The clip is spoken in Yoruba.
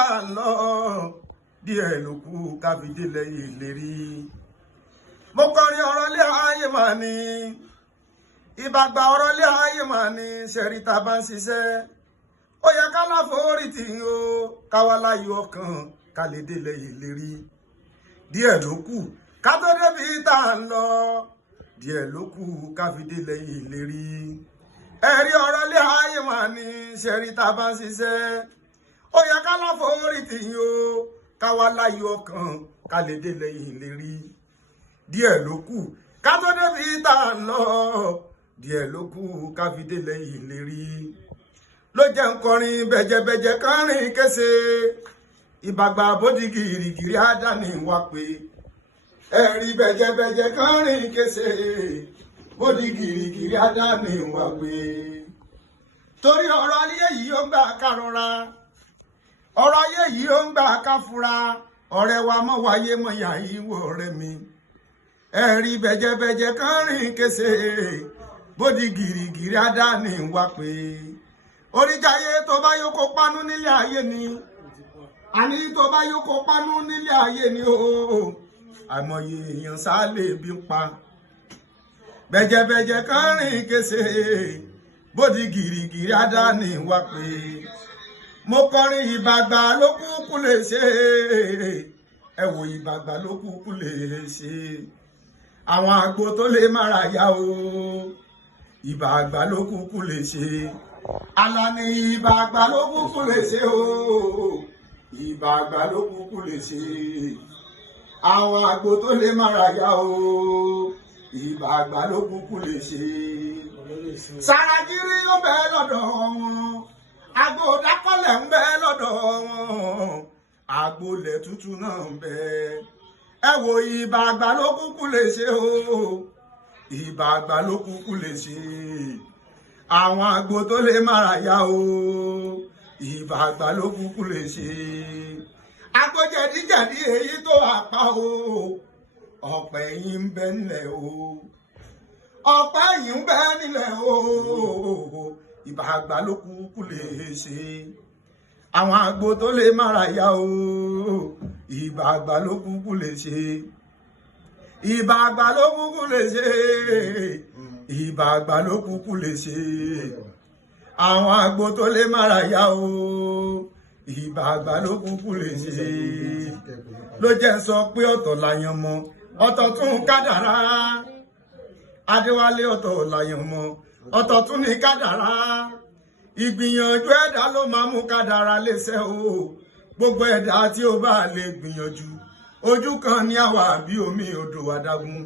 tá ń lọ díẹ̀ ló kù ká fi délẹ̀ ìlérí. Mo kọrin ọ̀rọ̀ lé ayé mà ní ìbàgbà ọ̀rọ̀ lé ayé mà ní ṣẹ̀rí tá bá ń ṣiṣẹ́ ó yẹ ká láforítì o káwa láyọ̀ ọkàn ká lè délẹ̀ ìlérí. Díẹ̀ ló kù ká tó débi tá ń lọ díẹ̀ ló kù ká fi délẹ̀ ìlérí. Ẹ̀rí ọ̀rọ̀ lé ayé mà ní ṣẹ̀rí tá bá ń ṣiṣẹ́ ó yẹ ká láforítì o káwa láyọ̀ ọkàn ká lè délẹ̀ ìlérí. Díẹ̀ ló kù ká tó débi tá ń lọ díẹ̀ ló kù ká fi délẹ̀ ìlérí. Ló jẹ́ ń kọrin bẹ̀jẹ̀bẹ̀jẹ̀ kánrin kése ìbàgbà bódì gìrìgìrì àdáni wá pé ẹ̀rí bẹ̀jẹ̀bẹ̀jẹ̀ kánrin kése bódì gìrìgìrì àdáni wá pé. Torí ọ̀rọ̀ ayé yìí ó ń gbà ká rọra, ọ̀rọ̀ ayé yìí ó ń gbà ká fura, ọ̀rẹ́ wa mọ́ wáyé mọ́ yà ìwọ ọ̀rẹ́ mi. Ẹ̀rí bẹ̀jẹ̀bẹ̀jẹ̀ kánrin kése bódì gìrìgìrì àdáni wá pé. Oríjàyé tó bá yókò pánú nílé ayé ni, àní tó bá yókò pánú nílé ayé ni o, àìmọye èèyàn sálè bí pa. Bẹ̀jẹ̀bẹ̀jẹ̀ kánrin kése bódì gìrìgìrì àdáni wá pé. Mo kọrin ìbàgbà ló kúkú lè ṣe, ẹ wò ìbàgbà ló kúkú lè ṣe. Àwọn àgbo tó lè mára yá o, ìbàgbà ló kúkú lè ṣe. Àlàní ìbàgbà ló kúkú lè ṣe o, ìbàgbà ló kúkú lè ṣe. Àwọn àgbo tó lè mára yá o, ìbàgbà ló kúkú lè ṣe. Sàràgìrì ó bẹ lọ́dọ̀ wọn, àgbo dákọ̀lẹ̀ ń bẹ lọ́dọ̀ wọn, àgbo lẹ̀ tútù náà ń bẹ. Ẹ wo ìbàgbà ló kúkú lè ṣe o, ìbàgbà ló kúkú lè ṣe. Àwọn àgbo tó lè mára yá o, ìbàgbà ló kúkú lè ṣe. Àgbo jẹ̀díjẹ̀dí èyí tó àpá o, ọ̀pẹ̀ yìí ń bẹ nílẹ̀ o, ọ̀pẹ̀ yìí ń bẹ nílẹ̀ o, ìbàgbà ló kúkú lè ṣe. Àwọn àgbo tó lè mára yá o, ìbàgbà ló kúkú lè ṣe. Ìbàgbà ló kúkú lè ṣe, ìbàgbà ló kúkú lè ṣe. Àwọn àgbo tó lè mára yá o, ìbàgbà ló kúkú lè ṣe. Ló jẹ́ sọ pé ọ̀tọ̀ láyàn mọ́, ọ̀tọ̀ tún kádàrá. Adéwálé ọ̀tọ̀ láyàn mọ́, ọ̀tọ̀ tún ní kádàrá. Ìgbìyànjú ẹ̀dá ló máa mú kádàrá léṣe o. Gbogbo ẹ̀dá tí ó bá lè gbìyànjú, ojú kan ní àwa bí omi odò adágún.